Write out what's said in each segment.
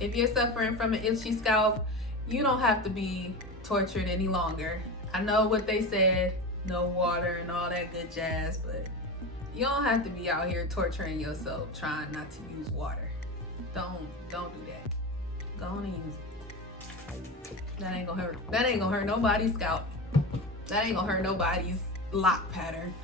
If you're suffering from an itchy scalp, you don't have to be tortured any longer. I know what they said, no water and all that good jazz, but you don't have to be out here torturing yourself trying not to use water. Don't do that. Go on and use it. That ain't gonna hurt. That ain't gonna hurt nobody's scalp. That ain't gonna hurt nobody's lock pattern.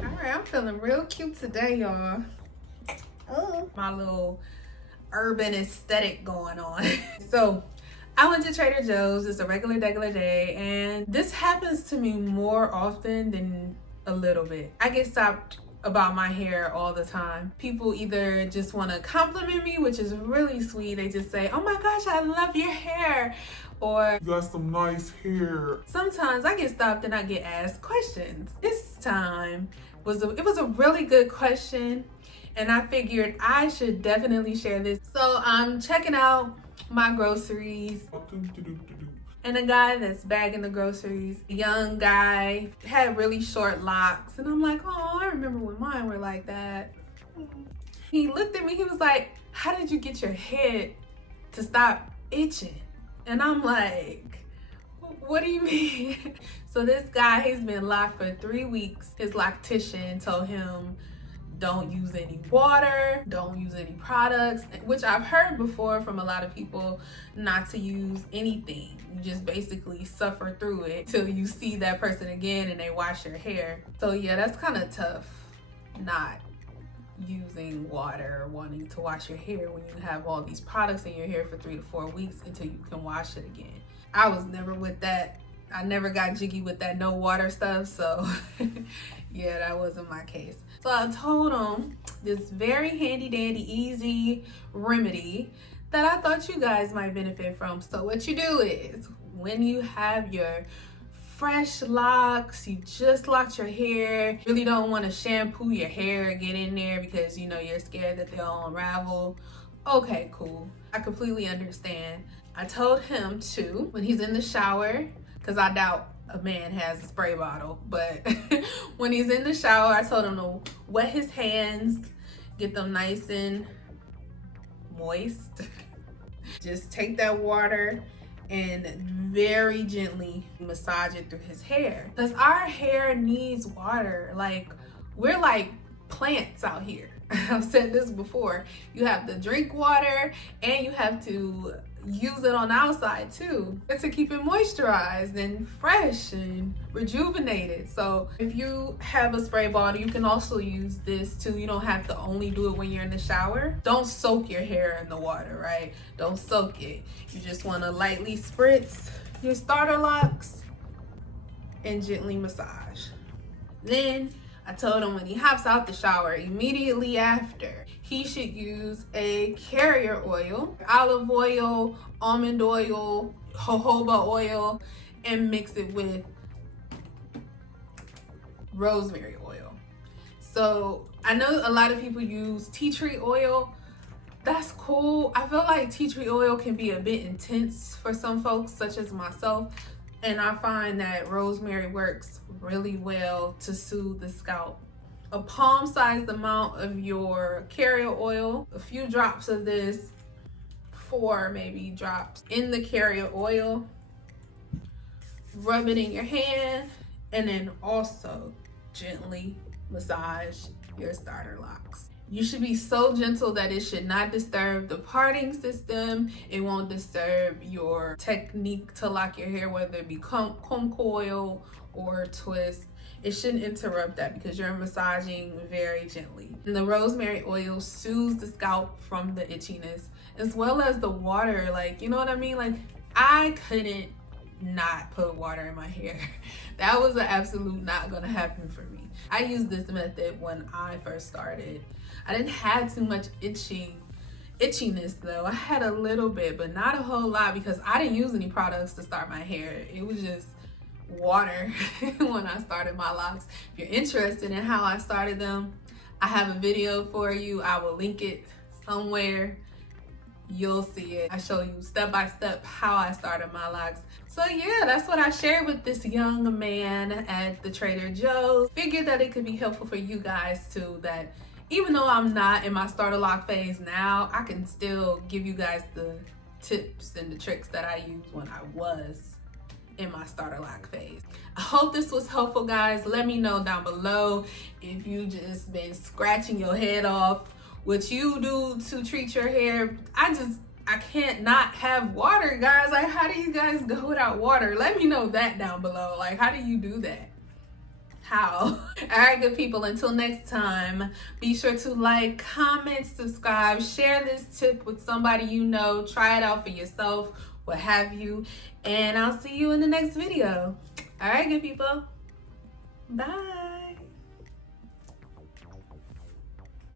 Alright, I'm feeling real cute today, y'all. Oh, my little urban aesthetic going on. So I went to Trader Joe's. It's a regular day, and this happens to me more often than a little bit. I get stopped about my hair all the time. People either just want to compliment me, which is really sweet. They just say, "Oh my gosh, I love your hair," or "You got some nice hair." Sometimes I get stopped and I get asked questions. This time was a really good question, and I figured I should definitely share this. So I'm checking out my groceries, and a guy that's bagging the groceries, a young guy, had really short locks, and I'm like, oh, I remember when mine were like that. He looked at me, he was like, how did you get your head to stop itching? And I'm like, what do you mean? So this guy, he's been locked for 3 weeks. His loctician told him, don't use any water, don't use any products, which I've heard before from a lot of people, not to use anything. You just basically suffer through it till you see that person again and they wash your hair. So yeah, that's kind of tough, not using water or wanting to wash your hair when you have all these products in your hair for 3 to 4 weeks until you can wash it again. I was never with that. I never got jiggy with that no water stuff, so yeah, that wasn't my case. So I told him this very handy dandy easy remedy that I thought you guys might benefit from. So what you do is, when you have your fresh locks, you just locked your hair, really don't want to shampoo your hair or get in there because you know you're scared that they'll unravel. Okay, cool. I completely understand. I told him to, when he's in the shower, because I doubt a man has a spray bottle, but when he's in the shower, I told him to wet his hands, get them nice and moist. Just take that water and very gently massage it through his hair, because our hair needs water. Like, we're like plants out here. I've said this before. You have to drink water and you have to use it on the outside too, to keep it moisturized and fresh and rejuvenated. So if you have a spray bottle, you can also use this too. You don't have to only do it when you're in the shower. Don't soak your hair in the water, right? Don't soak it. You just want to lightly spritz your starter locks and gently massage. Then I told him when he hops out the shower, immediately after, he should use a carrier oil, olive oil, almond oil, jojoba oil, and mix it with rosemary oil. So I know a lot of people use tea tree oil. That's cool. I feel like tea tree oil can be a bit intense for some folks, such as myself. And I find that rosemary works really well to soothe the scalp. A palm-sized amount of your carrier oil, a few drops of this, 4 maybe drops in the carrier oil. Rub it in your hand, and then also gently massage your starter locks. You should be so gentle that it should not disturb the parting system. It won't disturb your technique to lock your hair, whether it be comb coil or twist. It shouldn't interrupt that because you're massaging very gently. And the rosemary oil soothes the scalp from the itchiness, as well as the water. Like, you know what I mean? Like, I couldn't not put water in my hair. That was an absolute not gonna happen for me. I used this method when I first started. I didn't have too much itchiness though. I had a little bit, but not a whole lot, because I didn't use any products to start my hair. It was just water when I started my locks. If you're interested in how I started them, I have a video for you. I will link it somewhere. you'll see it. I show you step by step how I started my locks. So yeah, that's what I shared with this young man at the Trader Joe's. Figured that it could be helpful for you guys too, that even though I'm not in my starter lock phase now, I can still give you guys the tips and the tricks that I used when I was in my starter lock phase. I hope this was helpful, guys. Let me know down below if you just been scratching your head off, what you do to treat your hair. I can't not have water, guys. Like, how do you guys go without water? Let me know that down below. Like, how do you do that? How? All right, good people, until next time, be sure to like, comment, subscribe, share this tip with somebody you know, try it out for yourself, what have you, and I'll see you in the next video. All right, good people, bye.